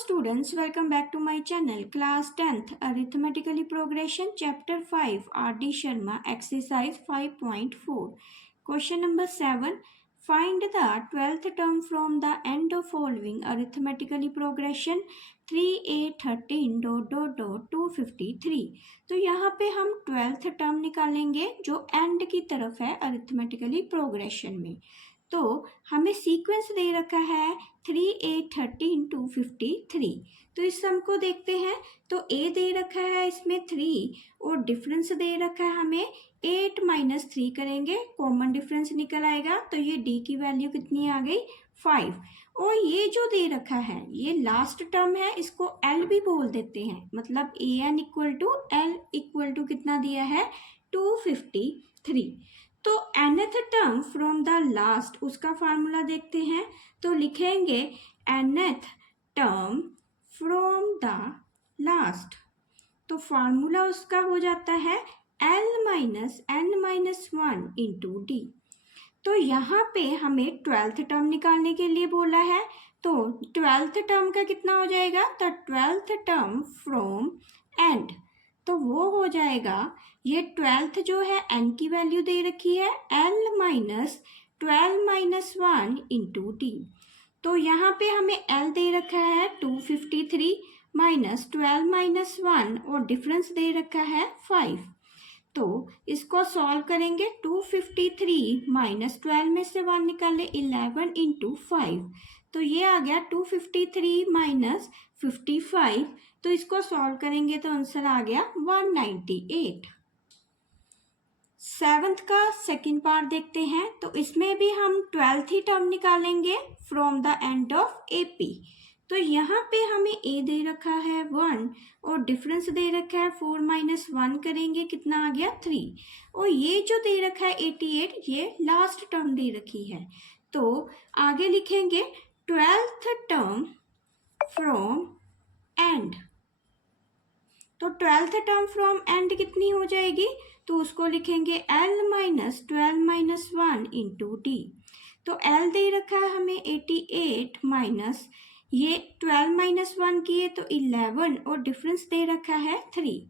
students, welcome back to my channel. Class 10th Arithmetically Progression Chapter 5 R.D. Sharma Exercise 5.4. Question number 7. Find the 12th term from the end of following arithmetically progression 3 8 13 253. तो यहाँ पे हम 12th term निकालेंगे जो and की तरफ है arithmetically progression में। तो हमें सीक्वेंस दे रखा है 3 8 13 253। तो इस सम को देखते हैं। तो ए दे रखा है इसमें 3 और डिफरेंस दे रखा है हमें 8 माइनस 3 करेंगे, कॉमन डिफरेंस निकल आएगा। तो ये डी की वैल्यू कितनी आ गई 5। और ये जो दे रखा है ये लास्ट टर्म है, इसको एल भी बोल देते हैं, मतलब a n equal to l equal to कितना दिया है 253। तो nth term from the last उसका फार्मूला देखते हैं। तो लिखेंगे nth term from the last. तो फार्मूला उसका हो जाता है l minus n minus 1 into D. तो यहाँ पे हमें 12th टर्म निकालने के लिए बोला है। तो 12th टर्म का कितना हो जाएगा, तो 12th टर्म फ्रॉम एंड, तो वो हो जाएगा, ये 12th जो है n की वैल्यू दे रखी है l minus 12 minus 1 into D. तो यहाँ पे हमें l दे रखा है 253 माइनस 12 माइनस 1 और डिफरेंस दे रखा है 5। तो इसको सॉल्व करेंगे। 253 माइनस 12 में से 1 निकाले 11 इंटू 5। तो ये आ गया 253 माइनस 55। तो इसको सॉल्व करेंगे तो आंसर आ गया 198। सेवंथ का सेकंड पार्ट देखते हैं। तो इसमें भी हम 12th ही टर्म निकालेंगे from the end of AP. तो यहाँ पे हमें ए दे रखा है 1 और डिफरेंस दे रखा है 4 माइनस 1 करेंगे कितना आ गया 3। और ये जो दे रखा है 88 ये लास्ट टर्म दे रखी है। तो आगे लिखेंगे 12th टर्म फ्रॉम एंड। तो 12th टर्म फ्रॉम एंड कितनी हो जाएगी, तो उसको लिखेंगे l minus 12 minus 1 into D. तो l दे रखा है हमें 88 माइनस ये 12 माइनस 1 किए तो 11 और डिफरेंस दे रखा है 3।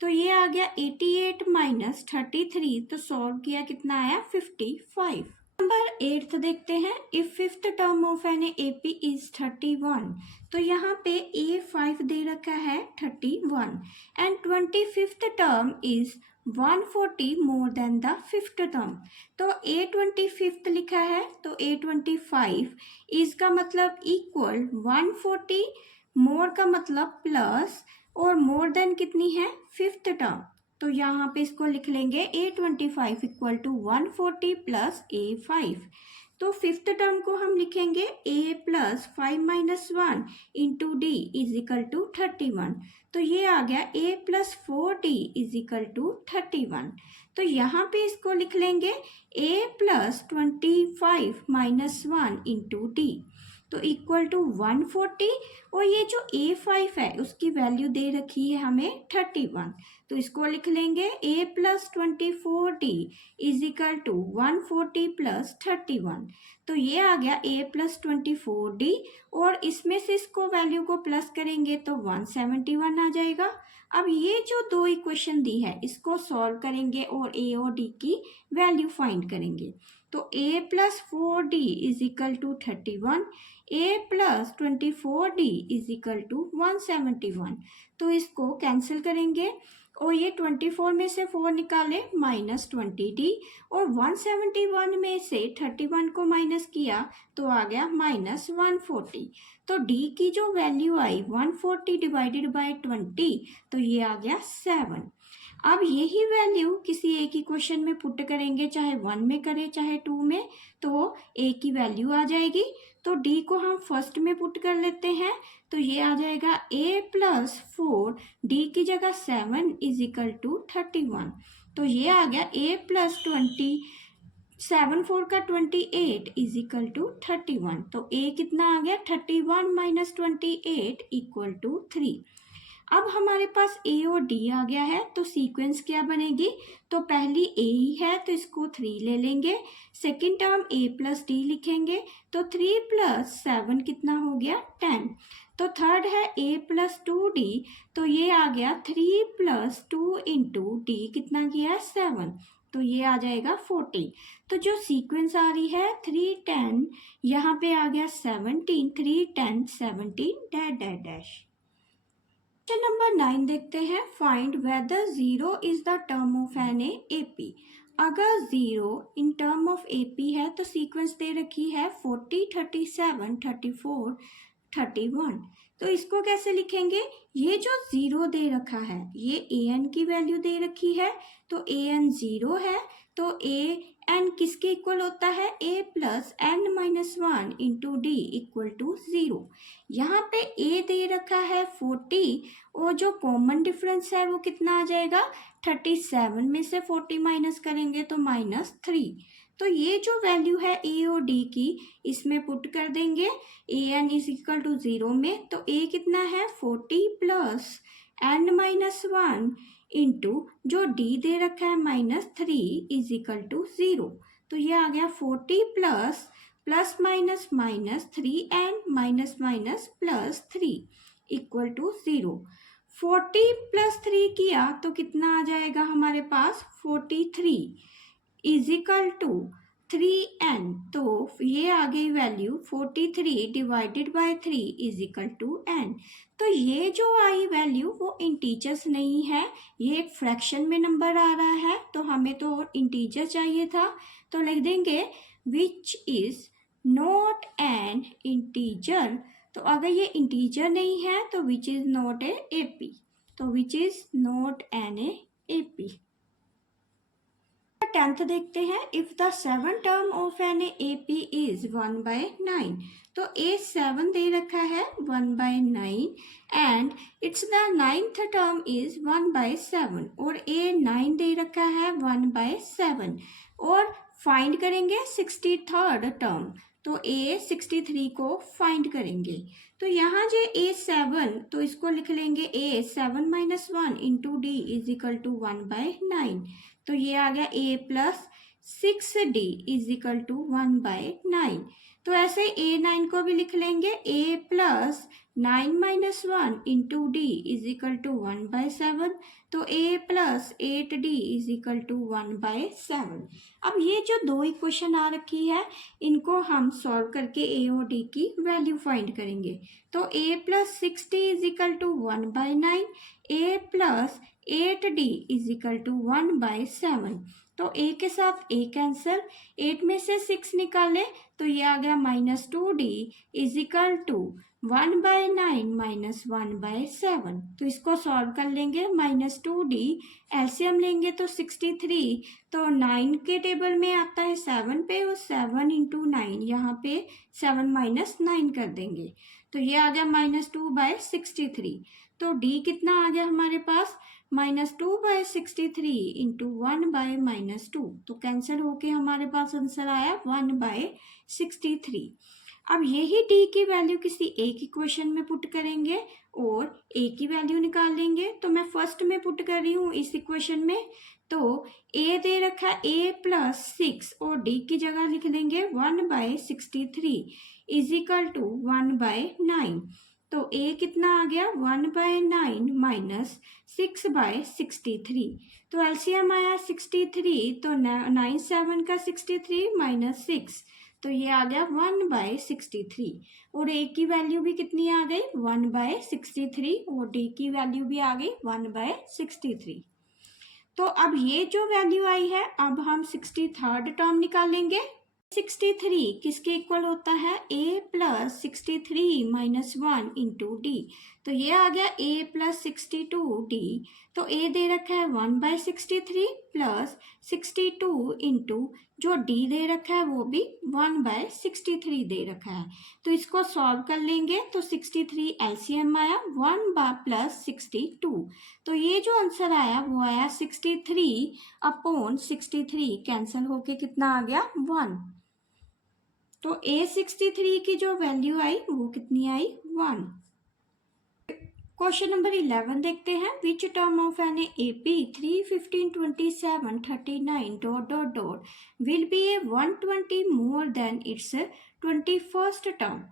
तो ये आ गया 88 माइनस 33। तो सॉल्व किया कितना आया 55। नंबर 8 देखते हैं। If fifth term of an AP is 31। तो यहाँ पे A5 दे रखा है 31 and 25th term is 140 more than the fifth term. तो A25 लिखा है तो A25 इज का मतलब इक्वल 140, मोर का मतलब प्लस और मोर देन कितनी है फिफ्थ टर्म। तो यहाँ पे इसको लिख लेंगे A25 equal to 140 plus A5। तो फिफ्थ टर्म को हम लिखेंगे A plus 5 minus 1 into D is equal to 31। तो ये आ गया A plus 4D is equal to 31। तो यहाँ पे इसको लिख लेंगे A plus 25 minus 1 into D तो इक्वल टू 140। और ये जो A5 है उसकी वैल्यू दे रखी है हमें 31। तो इसको लिख लेंगे A plus 24D is equal to 140 plus 31। तो ये आ गया A प्लस 24D और इसमें से इसको वैल्यू को प्लस करेंगे तो 171 आ जाएगा। अब ये जो दो इक्वेशन दी है इसको सॉल्व करेंगे और A और D की वैल्यू फाइंड करेंगे। तो A plus 4D is equal to 31, A plus 24D is equal to 171। तो इसको कैंसिल करेंगे और ये 24 में से 4 निकाले माइनस 20D और 171 में से 31 को माइनस किया तो आ गया माइनस 140। तो D की जो वैल्यू आई 140 डिवाइडेड बाय 20 तो ये आ गया 7। अब यही वैल्यू किसी एक इक्वेशन में पुट करेंगे, चाहे 1 में करें चाहे 2 में, तो A की वैल्यू आ जाएगी। तो D को हम फर्स्ट में पुट कर लेते हैं। तो ये आ जाएगा A प्लस 4 D की जगह 7 इज इक्वल टू 31। तो ये आ गया A प्लस 7 4 का 28 इज इक्वल टू 31। तो A कितना आ गया 31 माइनस 28 इक्वल टू 3। अब हमारे पास A और D आ गया है तो सीक्वेंस क्या बनेगी, तो पहली A ही है तो इसको 3 ले लेंगे, second term A plus D लिखेंगे तो 3 प्लस 7 कितना हो गया 10। तो थर्ड है a प्लस 2d, तो ये आ गया 3 प्लस 2 इंटू d कितना किया 7, तो ये आ जाएगा 40। तो जो सीक्वेंस आ रही है 3 10, यहाँ पे आ गया 17, 3 10 17 dash dash dash. Question number 9 देखते हैं, find whether zero is the term of an AP. अगर zero in term of AP है तो सीक्वेंस दे रखी है 40 37 34 31। तो इसको कैसे लिखेंगे, ये जो जीरो दे रखा है ये ए एन की वैल्यू दे रखी है, तो ए एन जीरो है, तो ए एन किसके इक्वल होता है, a plus n minus 1 into d equal to 0। यहाँ पे ए दे रखा है 40 और जो कॉमन डिफरेंस है वो कितना आ जाएगा, 37 में से 40 माइनस करेंगे तो -3। तो ये जो वैल्यू है ए और डी की इसमें पुट कर देंगे, A N is equal to 0 में, तो ए कितना है 40 प्लस एन माइनस 1 इंटू जो डी दे रखा है -3 इज इक्वल टू 0। तो ये आ गया 40 plus plus minus minus 3n minus minus plus 3 equal to 0। 40 plus 3 किया तो कितना आ जाएगा हमारे पास 43 इज इक्वल टू 3n। तो ये आ गई value 43 divided by 3 is equal to n। तो ये जो आई वैल्यू वो इंटीजर्स नहीं है, ये एक फ्रैक्शन में नंबर आ रहा है, तो हमें तो इंटीजर चाहिए था, तो लिख देंगे which is not an integer. तो अगर ये इंटीजर नहीं है तो which is not a AP, तो which is not an AP. 10th देखते हैं, if the 7 term of an AP is 1/9, तो ए 7 दे रखा है 1/9 and it's the 9th term is 1/7 और ए 9 दे रखा है 1/7 और फाइंड करेंगे 63rd टर्म, तो ए 63 को फाइंड करेंगे। तो यहाँ जो ए 7, तो इसको लिख लेंगे A 7 minus 1 into D is equal to 1/9, तो ये आ गया a plus 6d is equal to 1/9। तो ऐसे a9 को भी लिख लेंगे a plus 9 minus 1 into D is equal to 1/7, तो a plus 8d is equal to 1/7। अब ये जो दो इक्वेशन आ रखी है इनको हम सॉल्व करके a और d की वैल्यू फाइंड करेंगे। तो a plus 6d is equal to 1/9, a plus 8d is equal to 1/7। तो a के साथ a कैंसिल, 8 में से 6 निकाले तो ये आ गया -2d is equal to 1/9 minus 1/7। तो इसको सॉल्व कर लेंगे, -2d एलसीएम लेंगे तो 63, तो 9 के टेबल में आता है 7 पे और 7 इंटू 9, यहाँ पे 7 माइनस 9 कर देंगे, तो ये आ गया -2/63। तो d कितना आ गया हमारे पास -2/63 इंटू 1/-2, तो कैंसिल होके हमारे पास आंसर आया 1/63। अब यही d की वैल्यू किसी एक इक्वेशन में पुट करेंगे और a की वैल्यू निकाल लेंगे। तो मैं फर्स्ट में पुट कर रही हूँ इस इक्वेशन में, तो a दे रखा है a प्लस 6 और d की जगह लिख देंगे 1/63 इज इक्वल टू 1/9। तो a कितना आ गया 1/9 माइनस 6/63, तो एलसीएम आया 63, तो 9 7 का 63 माइनस 6, तो ये आ गया 1/63 और a की वैल्यू भी कितनी आ गई 1/63 और d की वैल्यू भी आ गई 1/63। तो अब ये जो वैल्यू आई है अब हम 63rd टर्म निकालेंगे। 63 किसके इक्वल होता है a plus 63 minus 1 into D, तो ये आ गया a प्लस 62d, तो a दे रखा है 1/63 प्लस 62 इंटू जो d दे रखा है वो भी 1/63 दे रखा है, तो इसको सॉल्व कर लेंगे तो 63 एलसीएम आया 1 प्लस 62, तो ये जो आंसर आया वो आया 63/63, कैंसिल होके कितना आ गया 1। तो a63 की जो वैल्यू आई वो कितनी आई 1। क्वेश्चन नंबर 11 देखते हैं, which term of an AP 3 15 27 39 dot dot dot will be A 120 more than it's 21st term.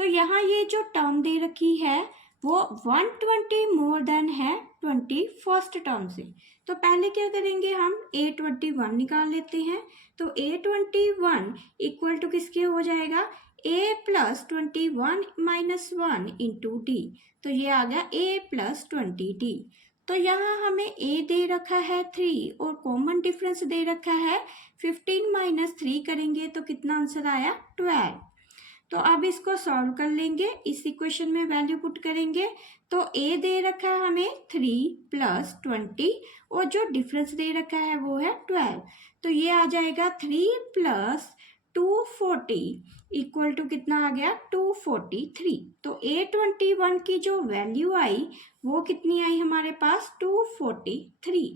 तो यहाँ ये जो टर्म दे रखी है वो 120 मोर देन है 21st टर्म से। तो पहले क्या करेंगे, हम A21 निकाल लेते हैं। तो A21 इक्वल टू किसके हो जाएगा, A plus 21 minus 1 into D. तो ये आ गया A प्लस 20D। तो यहाँ हमें A दे रखा है 3 और कॉमन डिफरेंस दे रखा है 15 माइनस 3 करेंगे तो कितना आंसर आया, 12। तो अब इसको सॉल्व कर लेंगे, इस इक्वेशन में वैल्यू पुट करेंगे। तो A दे रखा है हमें 3 प्लस 20 और जो डिफरेंस दे रखा है वो है 12। तो ये आ जाएगा 3 प्लस 240 इक्वल टू कितना आ गया, 243। तो A21 की जो वैल्यू आई वो कितनी आई हमारे पास, 243।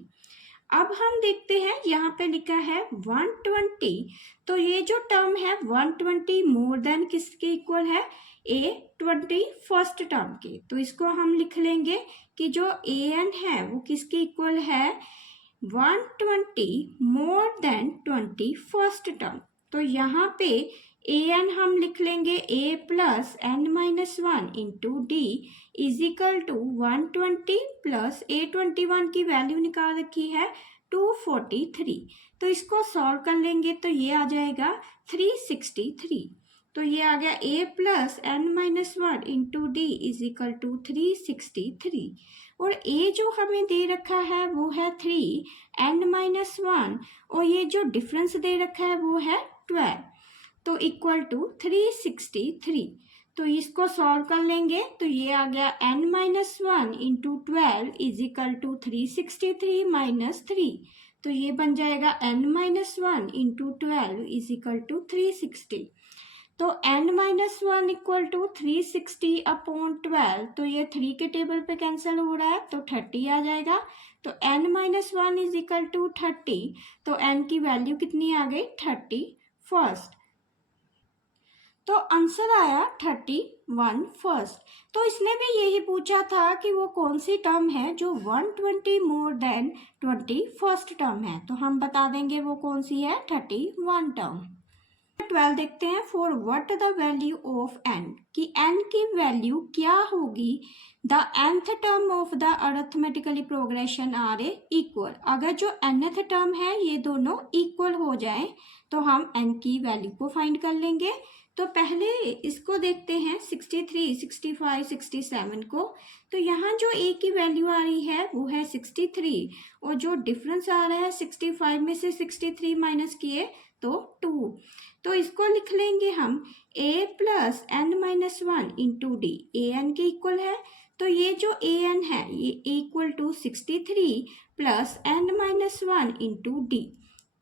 अब हम देखते हैं यहाँ पे लिखा है 120। तो ये जो टर्म है 120 मोर देन किसके इक्वल है, A21st टर्म के। तो इसको हम लिख लेंगे कि जो AN है वो किसके इक्वल है, 120 मोर देन 21st टर्म। तो यहाँ पे AN हम लिख लेंगे A plus N minus 1 into D is equal to 120 plus A21 की वैल्यू निकाल रखी है 243। तो इसको सॉल्व कर लेंगे तो ये आ जाएगा 363। तो ये आ गया A plus N minus 1 into D is equal to 363। और A जो हमें दे रखा है वो है 3 N माइनस 1 और ये जो डिफरेंस दे रखा है वो है 12। तो इक्वल टू 363। तो इसको सॉल्व कर लेंगे तो ये आ गया n minus 1 into 12 is equal to 363 minus 3। तो ये बन जाएगा n minus 1 into 12 is equal to 360। तो n minus 1 equal to 360 upon 12, तो ये 3 के टेबल पे कैंसिल हो रहा है तो 30 आ जाएगा। तो n minus 1 is equal to 30। तो n की वैल्यू कितनी आ गई, 31st। तो आंसर आया 31 फर्स्ट। तो इसने भी यही पूछा था कि वो कौन सी टर्म है जो 120 मोर देन 21st टर्म है। तो हम बता देंगे वो कौन सी है, 31 टर्म। 12 देखते हैं, for what the value of n, कि n की वैल्यू क्या होगी the nth term of the arithmetically progression are a equal. अगर जो nth टर्म है ये दोनों इक्वल हो जाए तो हम n की वैल्यू को फाइंड कर लेंगे। तो पहले इसको देखते हैं 63, 65, 67 को। तो यहाँ जो a की वैल्यू आ रही है वो है 63 और जो डिफरेंस आ रहा है 65 में से 63 माइनस किए तो 2। तो इसको लिख लेंगे हम a plus n minus 1 into D, A N के इक्वल है। तो ये जो ए एन है ये equal to 63 plus n minus 1 into D.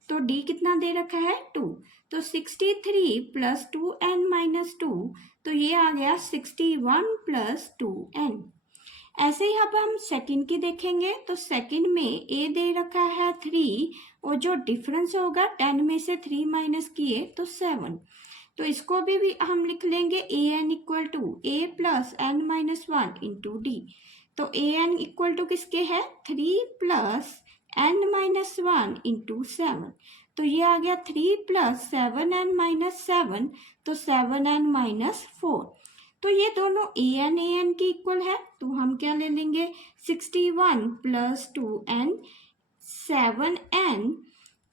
तो d कितना दे रखा है, 2। तो 63 प्लस 2n माइनस 2, तो ये आ गया 61 प्लस 2n। ऐसे ही अब हम सेकंड की देखेंगे। तो सेकंड में a दे रखा है 3 और जो डिफरेंस होगा 10 में से 3 माइनस किए तो 7। तो इसको भी हम लिख लेंगे a n equal to a plus n minus 1 into D. तो ए एन इक्वल टू किसके है, 3 प्लस n माइनस 1 इंटू 7। तो ये आ गया 3 प्लस 7n माइनस 7, तो 7n माइनस 4। तो ये दोनों an के इक्वल है। तो हम क्या ले लेंगे, 61 plus 2n 7n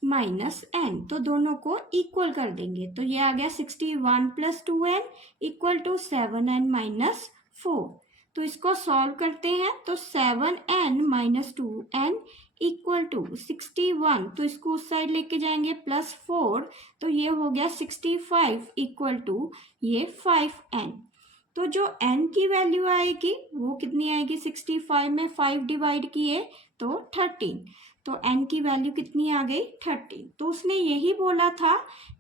minus n, तो दोनों को इक्वल कर देंगे। तो ये आ गया 61 plus 2n equal to 7n minus 4। तो इसको सॉल्व करते हैं तो 7n minus 2n equal to 61, तो इसको उस साइड लेके जाएंगे प्लस 4, तो ये हो गया 65 इक्वल टू ये 5n। तो जो n की वैल्यू आएगी वो कितनी आएगी, 65 में 5 डिवाइड किए तो 13। तो n की वैल्यू कितनी आ गई, 13। तो उसने यही बोला था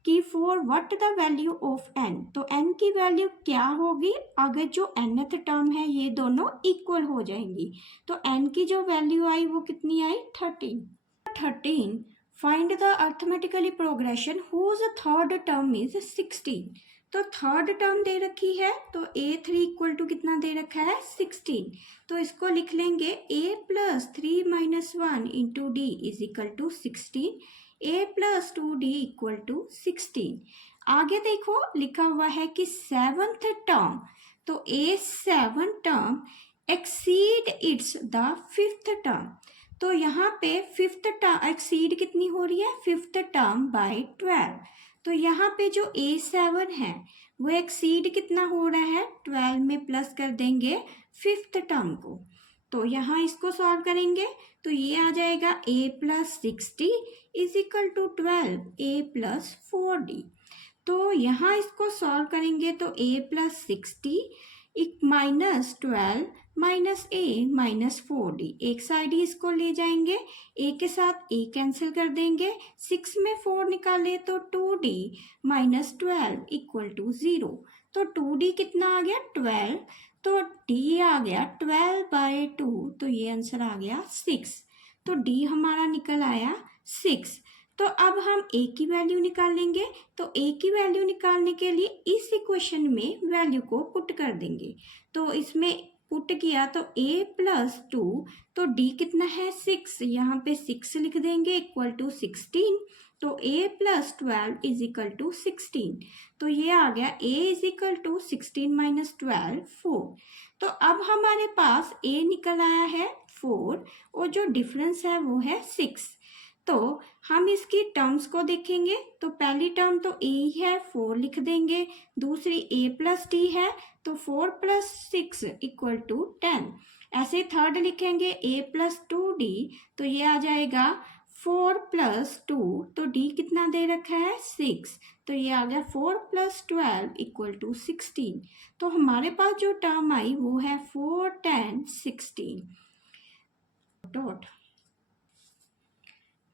कि for what the value of n, तो n की वैल्यू क्या होगी अगर जो nth टर्म है ये दोनों इक्वल हो जाएंगी। तो n की जो वैल्यू आई वो कितनी आई, 13। Find the arithmetically progression whose third term is 16। तो थर्ड टर्म दे रखी है तो a3 इक्वल टू कितना दे रखा है, 16। तो इसको लिख लेंगे a plus 3 minus 1 into D is equal to 16, a plus 2d equal to 16। आगे देखो लिखा हुआ है कि 7th टर्म, तो a 7 term exceed it's the 5th term. तो यहाँ पे 5th टर्म एक्सीड कितनी हो रही है, 5th टर्म बाय 12। तो यहाँ पे जो A7 है वो एक्सीड कितना हो रहा है, 12 में प्लस कर देंगे 5th टर्म को। तो यहाँ इसको सॉल्व करेंगे तो ये आ जाएगा a plus 60 is equal to 12 a plus 4d। तो यहाँ इसको सॉल्व करेंगे तो a plus 60 minus 12 minus a minus 4d, एक साइड ही इसको ले जाएंगे, a के साथ a कैंसिल कर देंगे, 6 में 4 निकाले तो 2d माइनस 12 इक्वल टू 0। तो 2d कितना आ गया 12, तो d आ गया 12 बाय 2, तो ये आंसर आ गया 6। तो d हमारा निकल आया 6। तो अब हम a की वैल्यू निकालेंगे, तो a की वैल्यू निकालने के लिए इस इक्वेशन में वैल्यू को पुट कर देंगे। तो इसमें पुट किया तो a प्लस 2, तो d कितना है 6, यहाँ पे 6 लिख देंगे इक्वल टू 16। तो a plus 12 is equal to 16। तो ये आ गया a is equal to 16 minus 12 4। तो अब हमारे पास a निकल आया है 4 और जो डिफरेंस है वो है 6। तो हम इसकी टर्म्स को देखेंगे तो पहली टर्म तो a ही है, 4 लिख देंगे, दूसरी a प्लस d है तो 4 प्लस 6 इक्वल टू 10। ऐसे थर्ड लिखेंगे a प्लस 2d, तो ये आ जाएगा 4 प्लस 2, तो d कितना दे रखा है 6, तो ये आ गया 4 प्लस 12 इक्वल टू 16। तो हमारे पास जो टर्म आई वो है 4 10 16 डॉट।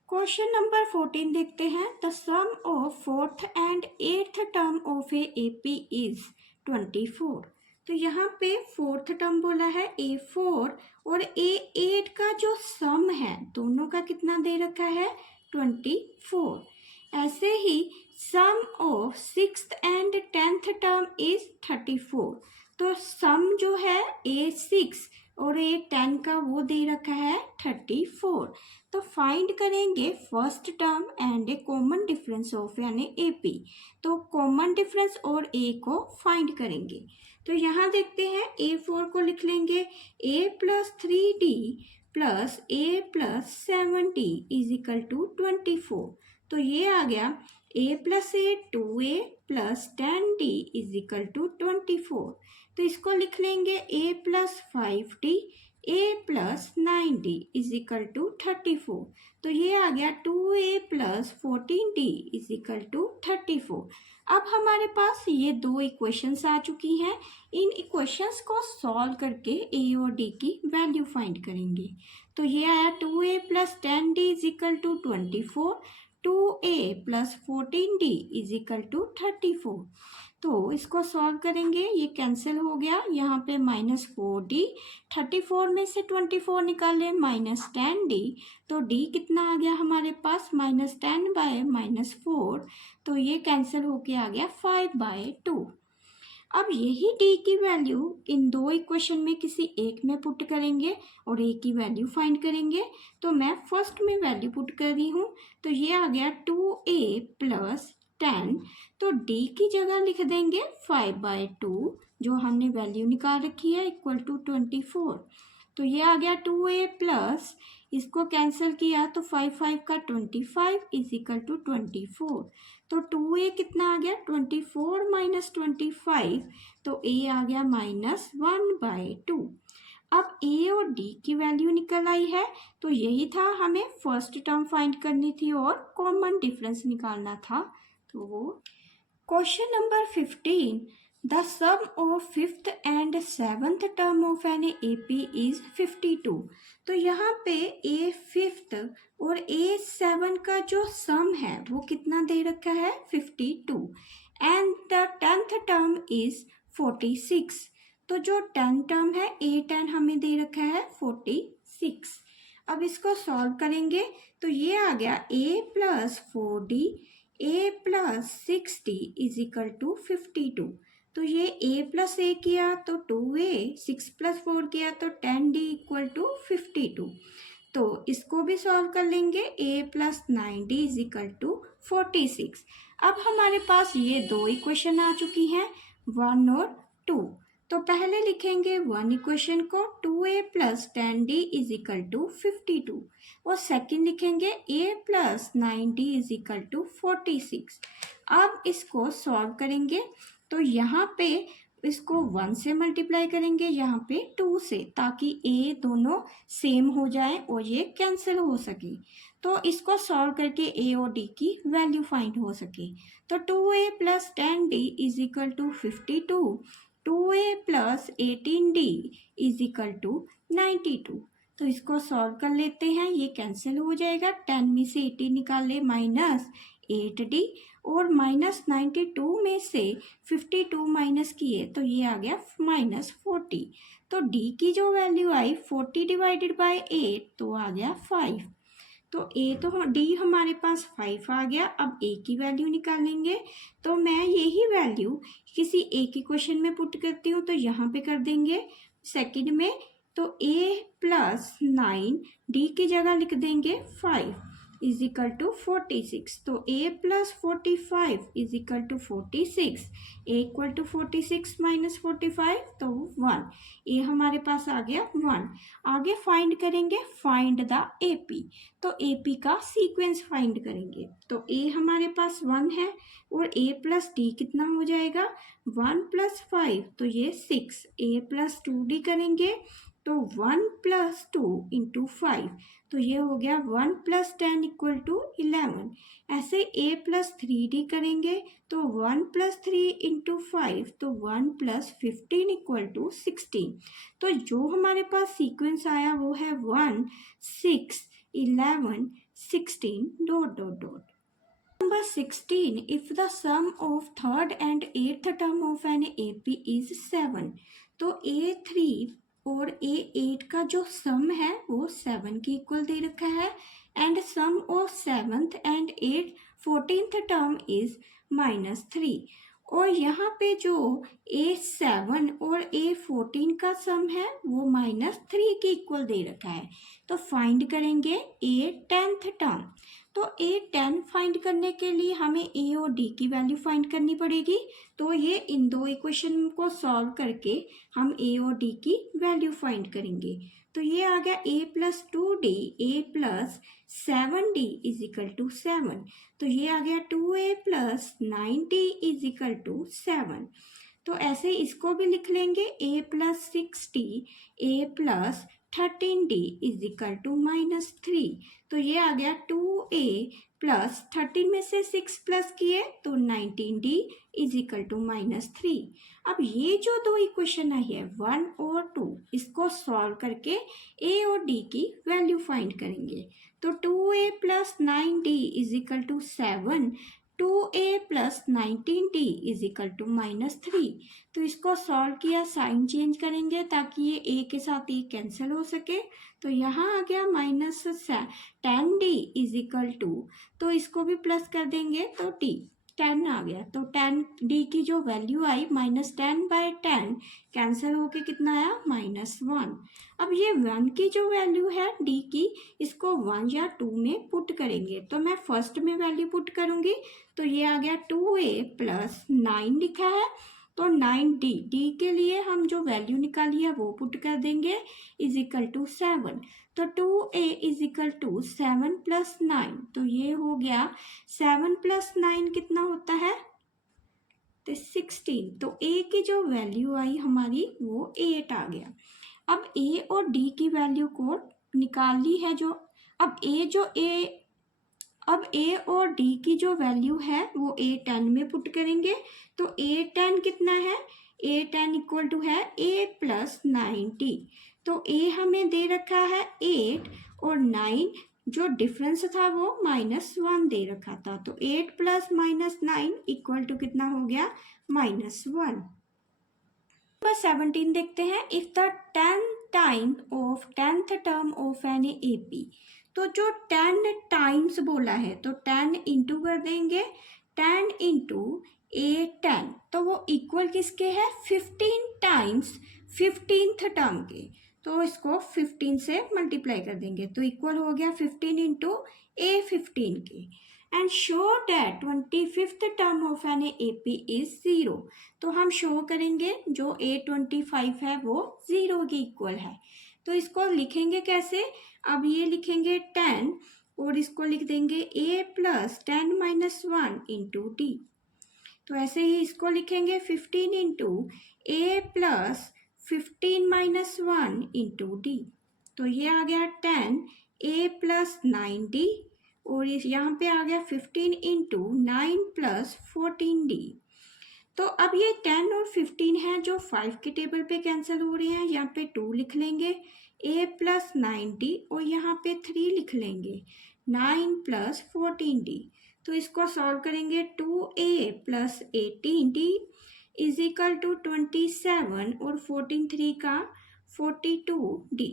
क्वेश्चन नंबर 14 देखते हैं। The sum of 4th and 8th term of a AP is 24। तो यहाँ पे 4th टर्म बोला है A4 और A8 का जो सम है दोनों का कितना दे रखा है 24। ऐसे ही sum of 6th and 10th term is 34। तो सम जो है A6 और A10 का वो दे रखा है 34। तो फाइंड करेंगे first term and A common difference of यानी AP। तो कॉमन डिफरेंस और A को फाइंड करेंगे। तो यहाँ देखते हैं A4 को लिख लेंगे a plus 3d plus a plus 7d is equal to 24। तो ये आ गया a plus 2a plus 10d is equal to 24। तो इसको लिख लेंगे a plus 5d a plus 9d is equal to 34। तो ये आ गया 2a plus 14d is equal to 34। अब हमारे पास ये दो इक्वेशंस आ चुकी हैं। इन इक्वेशंस को सॉल्व करके a और d की वैल्यू फाइंड करेंगे। तो ये आया 2a plus 10d is equal to 24, 2a plus 14d is equal to 34। तो इसको सॉल्व करेंगे, ये कैंसिल हो गया, यहाँ पे माइनस 4d, 34 में से 24 निकाले माइनस 10d, तो d कितना आ गया हमारे पास माइनस 10 बाय माइनस 4, तो ये कैंसिल होके आ गया 5 बाय 2। अब यही d की वैल्यू इन दो इक्वेशन में किसी एक में पुट करेंगे और a की वैल्यू फाइंड करेंगे। तो मैं फर्स्ट में वैल्यू पुट कर रही हूँ, तो ये आ गया 2a प्लस 10, तो d की जगह लिख देंगे 5 बाय 2 जो हमने वैल्यू निकाल रखी है इक्वल टू 24। तो ये आ गया 2a प्लस, इसको कैंसिल किया तो 5 5 का 25 इज इक्वल टू 24। तो 2a कितना आ गया 24 माइनस 25, तो a आ गया माइनस 1 बाय 2। अब a और d की वैल्यू निकल आई है, तो यही था हमें फर्स्ट टर्म फाइंड करनी थी और कॉमन डिफरेंस निकालना था। तो वो question number 15, the sum of 5th and 7th term of an AP is 52। तो यहाँ पे a 5th और a 7 का जो सम है वो कितना दे रखा है 52 and the 10th term is 46। तो जो 10 टर्म है A10 हमें दे रखा है 46। अब इसको सॉल्व करेंगे तो ये आ गया a plus 4d a plus 6d is equal to 52। तो ये a प्लस a किया तो 2a, 6 प्लस 4 किया तो 10d इक्वल टू 52। तो इसको भी सॉल्व कर लेंगे। a plus 9d is equal to 46। अब हमारे पास ये दो इक्वेशन आ चुकी हैं, 1 और 2। तो पहले लिखेंगे वन इक्वेशन को 2a plus 10d is equal to 52 और सेकंड लिखेंगे a plus 9d is equal to 46। अब इसको सॉल्व करेंगे तो यहाँ पे इसको 1 से मल्टीप्लाई करेंगे, यहाँ पे 2 से, ताकि a दोनों सेम हो जाए और ये कैंसिल हो सके। तो इसको सॉल्व करके a और d की वैल्यू फाइंड हो सके। तो 2a plus 10d is equal to 52, 2a plus 18d is equal to 92। तो इसको सॉल्व कर लेते हैं, ये कैंसिल हो जाएगा, 10 में से 18 निकाल ले माइनस 8d और माइनस 92 में से 52 माइनस किए तो ये आ गया माइनस 40। तो d की जो वैल्यू आई 40 डिवाइडेड बाय 8 तो आ गया 5। तो d हमारे पास 5 आ गया। अब a की वैल्यू निकालेंगे, तो मैं यही वैल्यू किसी एक इक्वेशन में पुट करती हूँ, तो यहाँ पे कर देंगे सेकंड में। तो a प्लस 9 d की जगह लिख देंगे 5 इज इक्वल टू 46। तो a plus 45 is equal to 46, a equal to 46 minus 45 तो 1, a हमारे पास आ गया 1। आगे फाइंड करेंगे फाइंड द AP। तो AP का सीक्वेंस फाइंड करेंगे। तो a हमारे पास 1 है और a प्लस d कितना हो जाएगा 1 प्लस 5 तो ये 6, a प्लस 2d करेंगे तो 1 प्लस 2 इंटू 5 तो ये हो गया 1 प्लस 10 इक्वल टू 11। ऐसे a प्लस 3d करेंगे तो 1 प्लस 3 इंटू 5 तो 1 प्लस 15 इक्वल टू 16। तो जो हमारे पास सीक्वेंस आया वो है 1 6 11 16 dot dot dot. Number 16, if the sum of third and eighth term of an AP is 7, तो A3 और A8 का जो सम है वो 7 की इक्वल दे रखा है and sum of 7th and 14th term is -3। और यहाँ पे जो A7 और A14 का सम है वो -3 की इक्वल दे रखा है। तो फाइंड करेंगे A10th टर्म। तो A10 फाइंड करने के लिए हमें A और D की वैल्यू फाइंड करनी पड़ेगी। तो ये इन दो इक्वेशन को सॉल्व करके हम A और D की वैल्यू फाइंड करेंगे। तो ये आ गया A plus 2D A plus 7D is equal to 7। तो ये आ गया 2A plus 9D is equal to 7। तो ऐसे इसको भी लिख लेंगे A plus 6D A plus 13D is equal to -3। तो ये आ गया 2A प्लस 13 में से 6 प्लस किए तो 19D इज इक्वल टू -3। अब ये जो दो इक्वेशन आई है 1 और 2 इसको सॉल्व करके A और D की वैल्यू फाइंड करेंगे। तो 2A plus 9D is equal to 7, 2A plus 19D is equal to -3। तो इसको सॉल्व किया, साइन चेंज करेंगे ताकि ये A के साथ ए कैंसिल हो सके। तो यहाँ आ गया -10D इज इक्वल टू, तो इसको भी प्लस कर देंगे तो D 10 आ गया। तो 10D की जो वैल्यू आई -10/10 कैंसिल होके कितना आया -1। अब ये 1 की जो वैल्यू है D की इसको 1 या 2 में पुट करेंगे। तो मैं फर्स्ट में वैल्यू पुट करूंगी तो ये आ गया 2A प्लस 9 लिखा है तो 9D D के लिए हम जो वैल्यू निकाली है वो पुट कर देंगे इज इक्वल टू 7। तो 2A is equal to 7 plus 9 तो ये हो गया 7 प्लस 9 कितना होता है तो 16। तो A की जो वैल्यू आई हमारी वो 8 आ गया। अब A और D की वैल्यू को निकाल ली है जो अब A और D की जो वैल्यू है वो A10 में पुट करेंगे। तो A10 कितना है A10 इक्वल टू है A प्लस 9D। तो A हमें दे रखा है 8 और 9 जो डिफरेंस था वो -1 दे रखा था। तो 8 प्लस -9 इक्वल टू कितना हो गया -1। नंबर 17 देखते हैं, if the 10th time of 10th term of an AP। तो जो 10 टाइम्स बोला है तो 10 इंटू कर देंगे, 10 इंटू A10 तो वो इक्वल किसके है 15 टाइम्स 15th टर्म के, तो इसको 15 से मल्टीप्लाई कर देंगे तो इक्वल हो गया 15 इंटू A15 के। And show that 25th term of an AP is 0। तो हम शो करेंगे जो A25 है वो 0 की इक्वल है। तो इसको लिखेंगे कैसे? अब ये लिखेंगे 10 और इसको लिख देंगे A plus 10 minus 1 into D। तो ऐसे ही इसको लिखेंगे 15 into A plus 15 minus 1 into D। तो ये आ गया 10 A प्लस 9D और यहाँ पे आ गया 15 इंटू 9 प्लस 14D। तो अब ये 10 और 15 है जो 5 के टेबल पे कैंसिल हो रहे हैं, यहाँ पे 2 लिख लेंगे A प्लस 9D और यहाँ पे 3 लिख लेंगे 9 प्लस 14D। तो इसको सॉल्व करेंगे 2A plus 18D is equal to 27 और 14 3 का 42D।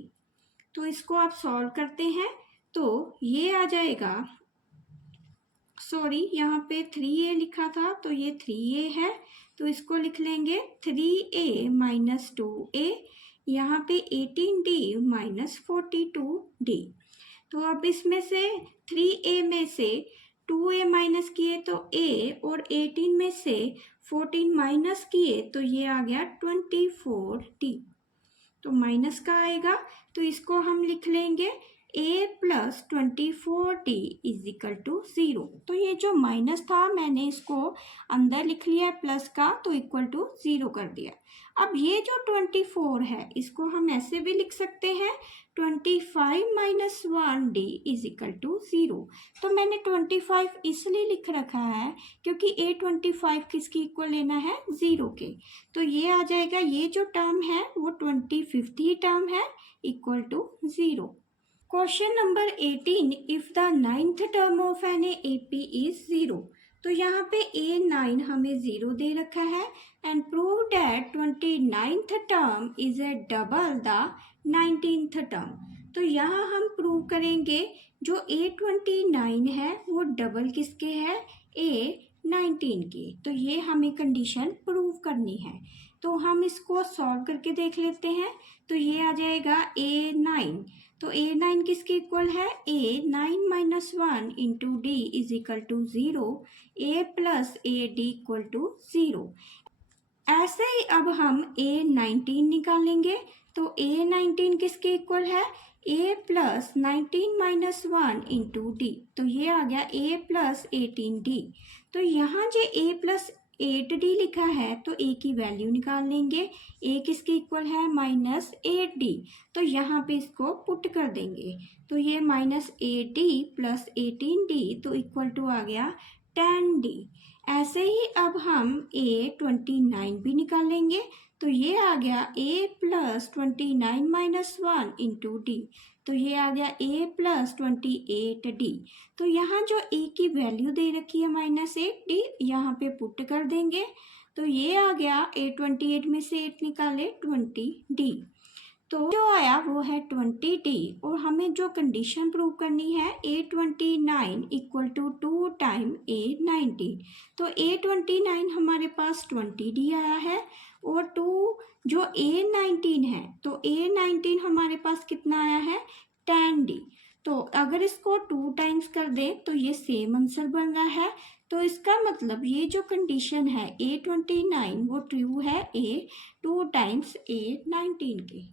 तो इसको आप सॉल्व करते हैं तो ये आ जाएगा, सॉरी यहाँ पे 3A लिखा था तो ये 3A है, तो इसको लिख लेंगे 3A माइनस 2A, यहाँ पे 18D माइनस 42D। तो अब इसमें से 3A में से 2A माइनस किए तो A और 18 में से 14 माइनस किए तो ये आ गया 24D। तो माइनस का आएगा तो इसको हम लिख लेंगे A plus 24D is equal to 0। तो ये जो माइनस था मैंने इसको अंदर लिख लिया है प्लस का, तो इक्वल टू 0 कर दिया। अब ये जो 24 है इसको हम ऐसे भी लिख सकते हैं 25 minus 1D is equal to 0। तो मैंने 25 इसलिए लिख रखा है क्योंकि A25 किसकी इक्वल लेना है 0 के। तो ये आ जाएगा, ये जो टर्म है वो 25th ही टर्म है equal to 0। Question number 18, if the 9th term of an AP is 0। तो यहाँ पे A9 हमें 0 दे रखा है and prove that 29th term is A double the 19th term. तो यहाँ हम प्रूव करेंगे जो A29 है वो डबल किसके है A19 के। तो ये हमें कंडीशन प्रूव करनी है। तो हम इसको सॉल्व करके देख लेते हैं। तो ये आ जाएगा A9, तो A9 किसके इक्वल है A9 minus 1 into D is equal to 0, A plus AD equal to 0। ऐसे ही अब हम A19 निकालेंगे। तो A19 किसके इक्वल है A plus 19 minus 1 into D। तो ये आ गया A प्लस 18D। तो यहाँ जो A प्लस 8D लिखा है तो A की वैल्यू निकाल लेंगे। A किसके इक्वल है माइनस 8D, तो यहाँ पे इसको पुट कर देंगे। तो ये माइनस 8D प्लस 18D तो इक्वल टू आ गया 10D। ऐसे ही अब हम A29 भी निकालेंगे। तो ये आ गया A plus 29 minus 1 into D। तो ये आ गया A प्लस 28D। तो यहाँ जो A की वैल्यू दे रखी है माइनस 8D, यहाँ पे पुट कर देंगे। तो ये आ गया A28 में से 8 निकाले 20D। तो जो आया वो है 20D और हमें जो कंडीशन प्रूव करनी है A29 equal to 2 time A19। तो A29 हमारे पास 20D आया है और 2 जो A19 है तो A19 हमारे पास कितना आया है 10D। तो अगर इसको 2 टाइम्स कर दें तो ये सेम आंसर बन रहा है। तो इसका मतलब ये जो कंडीशन है A29 वो ट्रू है A 2 टाइम्स A19 के।